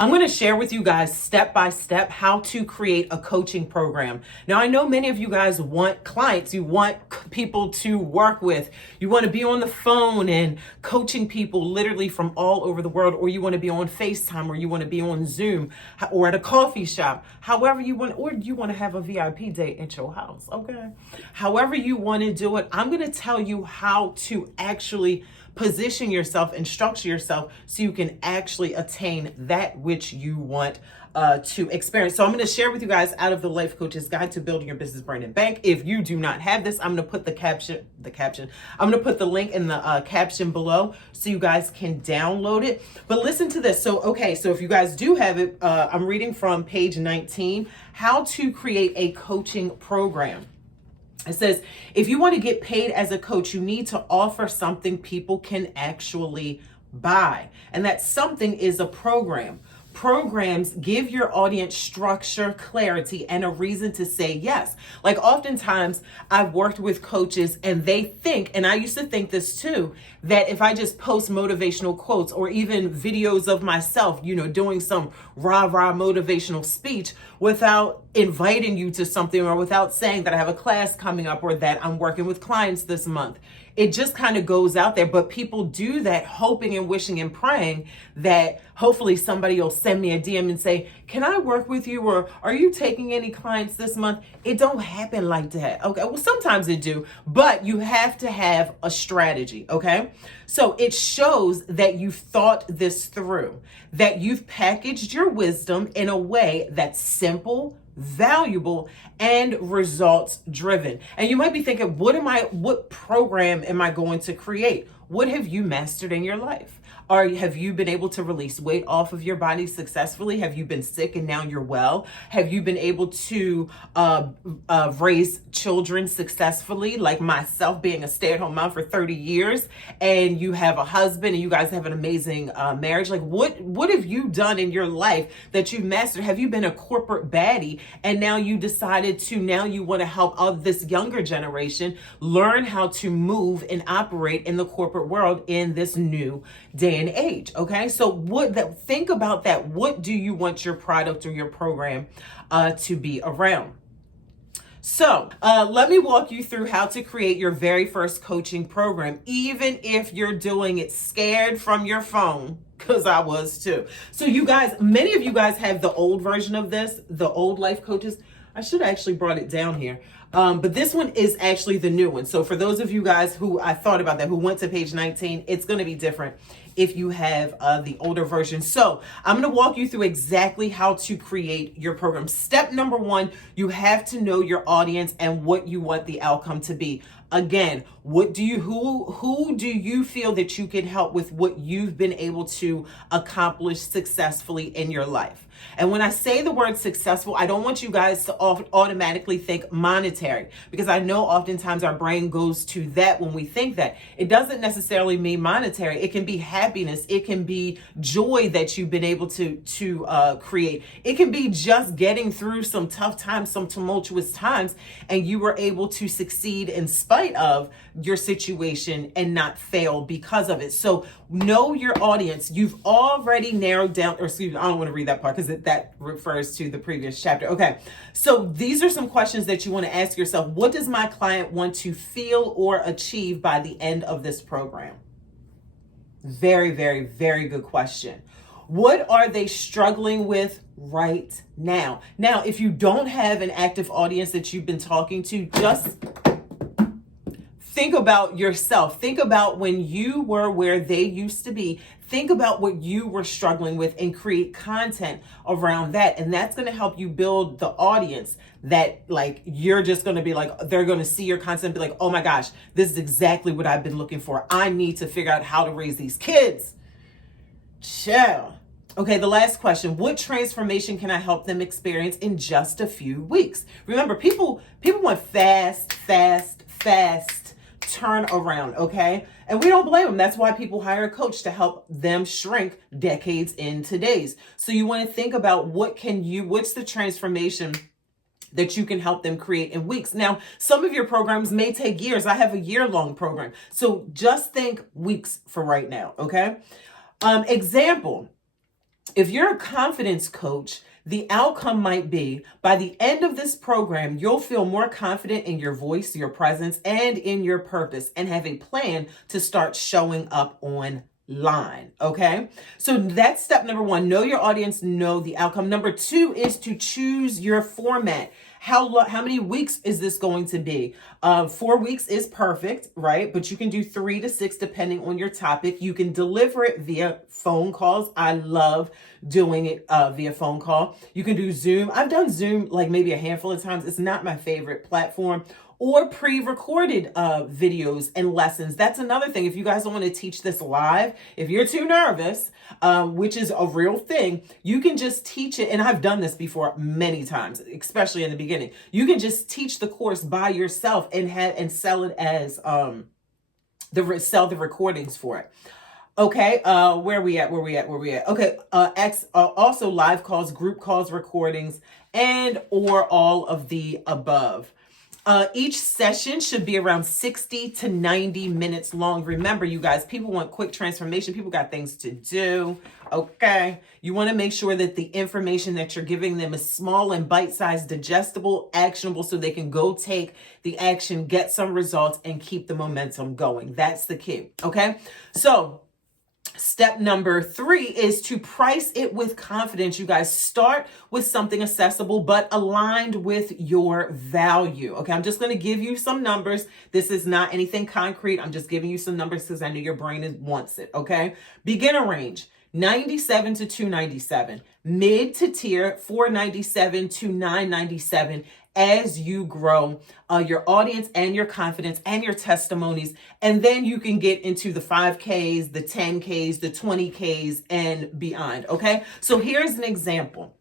I'm going to share with you guys step by step how to create a coaching program. Now, I know many of you guys want clients, you want people to work with, you want to be on the phone and coaching people literally from all over the world, or you want to be on FaceTime, or you want to be on Zoom, or at a coffee shop, however you want, or you want to have a VIP day at your house, okay? However you want to do it, I'm going to tell you how to actually position yourself and structure yourself so you can actually attain that which you want to experience. So I'm going to share with you guys out of the Life Coach's Guide to Building Your Business, Brand, and Bank. If you do not have this, I'm going to put I'm going to put the link in the caption below so you guys can download it. But listen to this. So if you guys do have it, I'm reading from page 19, how to create a coaching program. It says, if you want to get paid as a coach, you need to offer something people can actually buy. And that something is a program. Programs give your audience structure, clarity, and a reason to say yes. Like oftentimes I've worked with coaches and they think, and I used to think this too, that if I just post motivational quotes or even videos of myself, doing some rah-rah motivational speech without inviting you to something or without saying that I have a class coming up or that I'm working with clients this month, it just kind of goes out there. But people do that hoping and wishing and praying that hopefully somebody will send me a DM and say, can I work with you? Or are you taking any clients this month? It don't happen like that. Okay. Well, sometimes it do, but you have to have a strategy. Okay. So it shows that you've thought this through, that you've packaged your wisdom in a way that's simple, valuable, and results driven. And you might be thinking, what program am I going to create? What have you mastered in your life? Or have you been able to release weight off of your body successfully? Have you been sick and now you're well? Have you been able to raise children successfully, like myself being a stay-at-home mom for 30 years, and you have a husband and you guys have an amazing marriage? Like what have you done in your life that you've mastered? Have you been a corporate baddie and now you decided now you want to help this younger generation learn how to move and operate in the corporate world in this new day and age? Okay, so think about that. What do you want your product or your program to be around? So let me walk you through how to create your very first coaching program, even if you're doing it scared from your phone, because I was too. So you guys, many of you guys have the old version of this, the old Life Coaches. I should have actually brought it down here. But this one is actually the new one. So for those of you guys who I thought about that, who went to page 19, it's going to be different if you have the older version. So I'm going to walk you through exactly how to create your program. Step number one, you have to know your audience and what you want the outcome to be. Again, who do you feel that you can help with what you've been able to accomplish successfully in your life? And when I say the word successful, I don't want you guys to automatically think monetary, because I know oftentimes our brain goes to that when we think that. It doesn't necessarily mean monetary. It can be happiness. It can be joy that you've been able to create. It can be just getting through some tough times, some tumultuous times, and you were able to succeed in spite of your situation and not fail because of it. So know your audience. You've already narrowed down, or excuse me, I don't want to read that part because that refers to the previous chapter. Okay, so these are some questions that you want to ask yourself. What does my client want to feel or achieve by the end of this program? Very, very, very good question. What are they struggling with right now? Now, if you don't have an active audience that you've been talking to, just think about yourself. Think about when you were where they used to be. Think about what you were struggling with and create content around that. And that's going to help you build the audience that, like, you're just going to be like, they're going to see your content and be like, oh my gosh, this is exactly what I've been looking for. I need to figure out how to raise these kids. Chill. Okay, the last question. What transformation can I help them experience in just a few weeks? Remember, people want fast turn around, okay? And we don't blame them. That's why people hire a coach to help them shrink decades into days. So you want to think about what's the transformation that you can help them create in weeks. Now, some of your programs may take years. I have a year-long program. So just think weeks for right now, okay? Example. if you're a confidence coach, the outcome might be by the end of this program, you'll feel more confident in your voice, your presence, and in your purpose, and have a plan to start showing up online. Okay. So that's step number one. Know your audience, know the outcome. Number two is to choose your format. How many weeks is this going to be? 4 weeks is perfect, right? But you can do 3 to 6 depending on your topic. You can deliver it via phone calls. I love doing it via phone call. You can do Zoom. I've done Zoom like maybe a handful of times. It's not my favorite platform. Or pre-recorded videos and lessons. That's another thing. If you guys don't want to teach this live, if you're too nervous, which is a real thing, you can just teach it. And I've done this before many times, especially in the beginning. You can just teach the course by yourself and sell it as sell the recordings for it. Okay, where we at? Okay, also live calls, group calls, recordings, and or all of the above. Each session should be around 60 to 90 minutes long. Remember, you guys, people want quick transformation. People got things to do. Okay. You want to make sure that the information that you're giving them is small and bite-sized, digestible, actionable, so they can go take the action, get some results, and keep the momentum going. That's the key. Okay. So step number 3 is to price it with confidence. You guys, start with something accessible but aligned with your value. Okay, I'm just going to give you some numbers. This is not anything concrete. I'm just giving you some numbers because I know your brain wants it. Okay, beginner range 97 to 297, mid to tier 497 to 997. As you grow your audience and your confidence and your testimonies. And then you can get into the 5Ks, the 10Ks, the 20Ks, and beyond. Okay, so here's an example.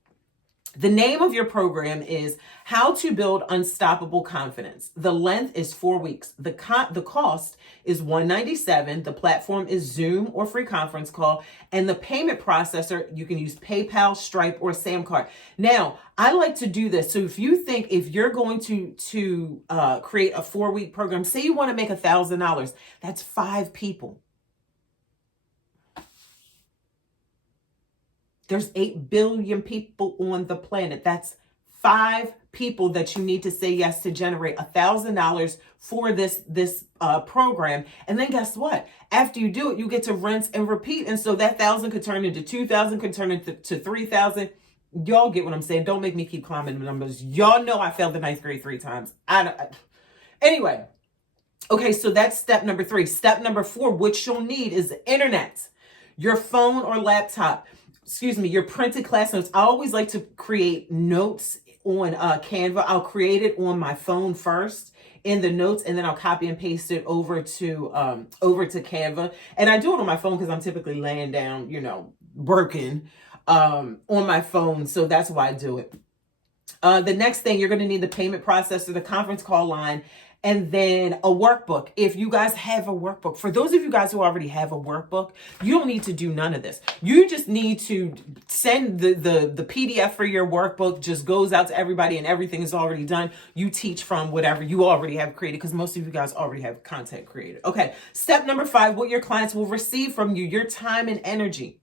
The name of your program is How to Build Unstoppable Confidence. The length is 4 weeks. The cost is $197. The platform is Zoom or free conference call. And the payment processor, you can use PayPal, Stripe, or Samcart. Now, I like to do this. So if you think if you're going to create a 4-week program, say you want to make $1,000, that's 5 people. There's 8 billion people on the planet. That's 5 people that you need to say yes to generate $1,000 for this program. And then guess what? After you do it, you get to rinse and repeat. And so that 1,000 could turn into 2,000, could turn into 3,000. Y'all get what I'm saying? Don't make me keep climbing the numbers. Y'all know I failed the 9th grade 3 times. Anyway. Okay, so that's step number 3. Step number 4, which you'll need is the internet, your phone or laptop. Your printed class notes. I always like to create notes on Canva. I'll create it on my phone first in the notes, and then I'll copy and paste it over to Canva. And I do it on my phone because I'm typically laying down, working on my phone. So that's why I do it. The next thing, you're going to need the payment processor, the conference call line, and then a workbook. If you guys have a workbook, for those of you guys who already have a workbook, you don't need to do none of this. You just need to send the PDF for your workbook, just goes out to everybody and everything is already done. You teach from whatever you already have created because most of you guys already have content created. Okay, step number 5, what your clients will receive from you, your time and energy.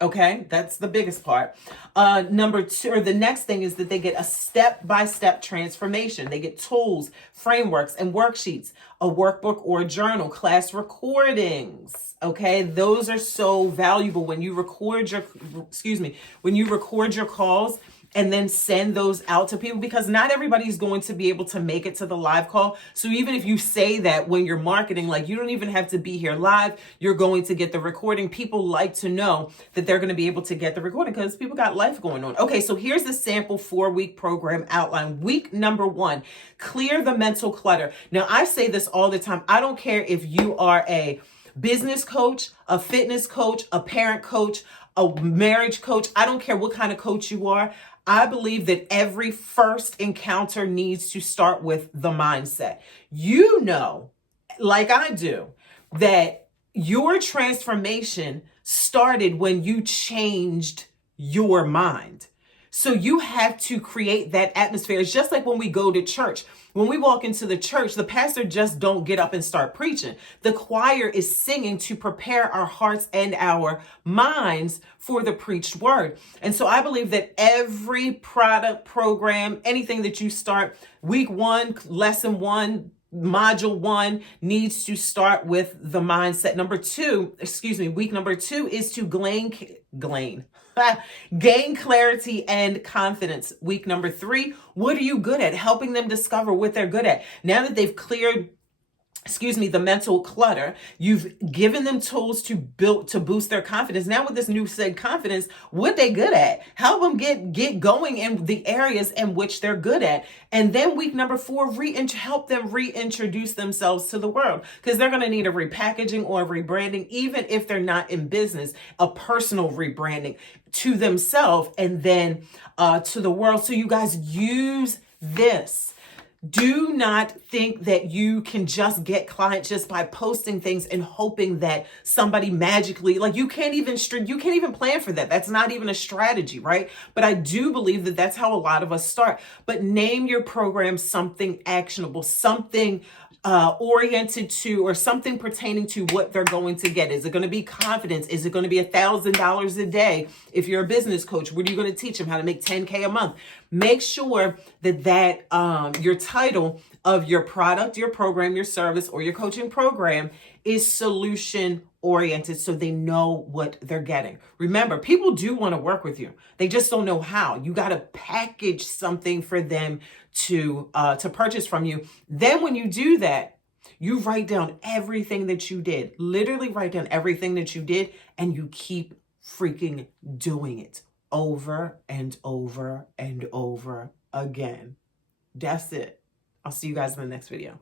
Okay, that's the biggest part. Number 2, or the next thing is that they get a step-by-step transformation. They get tools, frameworks, and worksheets, a workbook or a journal, class recordings. Okay, those are so valuable when you record your calls and then send those out to people, because not everybody's going to be able to make it to the live call. So even if you say that when you're marketing, like you don't even have to be here live, you're going to get the recording. People like to know that they're going to be able to get the recording because people got life going on. Okay, so here's the sample 4-week program outline. Week number 1, clear the mental clutter. Now, I say this all the time. I don't care if you are a business coach, a fitness coach, a parent coach, a marriage coach. I don't care what kind of coach you are. I believe that every first encounter needs to start with the mindset. You know, like I do, that your transformation started when you changed your mind. So you have to create that atmosphere. It's just like when we go to church. When we walk into the church, the pastor just don't get up and start preaching. The choir is singing to prepare our hearts and our minds for the preached word. And so I believe that every product, program, anything that you start, week 1, lesson 1, module 1 needs to start with the mindset. Week number 2 is to gain clarity and confidence. Week number 3, what are you good at? Helping them discover what they're good at. Now that they've cleared the mental clutter, you've given them tools to boost their confidence. Now with this new said confidence, what they good at, help them get going in the areas in which they're good at. And then week number 4, help them reintroduce themselves to the world, because they're going to need a repackaging or a rebranding, even if they're not in business, a personal rebranding to themselves and then to the world. So you guys use this. Do not think that you can just get clients just by posting things and hoping that somebody magically, like you can't even plan for that. That's not even a strategy, right? But I do believe that that's how a lot of us start. But name your program something actionable, something oriented to, or something pertaining to what they're going to get. Is it going to be confidence? Is it going to be $1,000 a day? If you're a business coach, what are you going to teach them? How to make $10K a month? Make sure that your title of your product, your program, your service, or your coaching program is solution oriented, so they know what they're getting. Remember, people do want to work with you. They just don't know how. You got to package something for them to purchase from you. Then when you do that, you write down everything that you did. Literally write down everything that you did, and you keep freaking doing it over and over and over again. That's it. I'll see you guys in the next video.